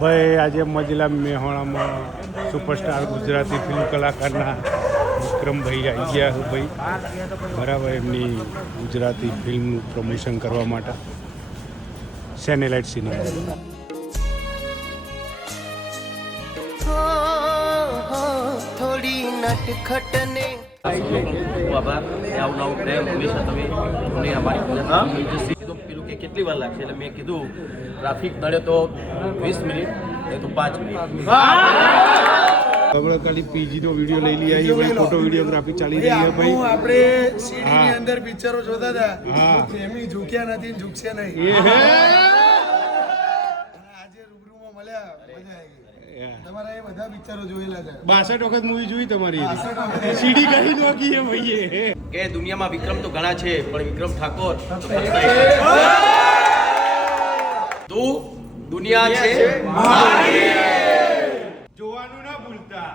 ભાઈ આજે મજલા મેહોણામાં superstar Gujarati film કલાકારના વિક્રમભાઈ આવી ગયા છે ભાઈ બરાબર એમની ગુજરાતી ફિલ્મનું પ્રમોશન કરવા માટે સેટેલાઇટ સિનેમા થોડી નટખટને કેટલી વાર લાગશે એટલે મેં કીધું ટ્રાફિક નડે તો 20 મિનિટ નહીં તો 5 મિનિટ આપણે ખાલી પીજી નો વિડિયો લઈ લઈએ ભાઈ ફોટો વિડિયોગ્રાફી ચાલી રહી છે ભાઈ આપણે સીડી ની અંદર પિક્ચરો જોતા હતા પ્રેમી ઝૂક્યા નથી ઝૂકશે નહીં આજે રૂબરૂમાં મળ્યા મજા આવી તમારા એ બધા પિક્ચરો જોયેલા છે 62 વખત મૂવી જોઈ તમારી સીડી કઈ નોકી છે ભાઈ કે દુનિયામાં વિક્રમ તો ઘણા છે પણ વિક્રમ ઠાકોર તું દુનિયા છે જોવાનું ના ભૂલતા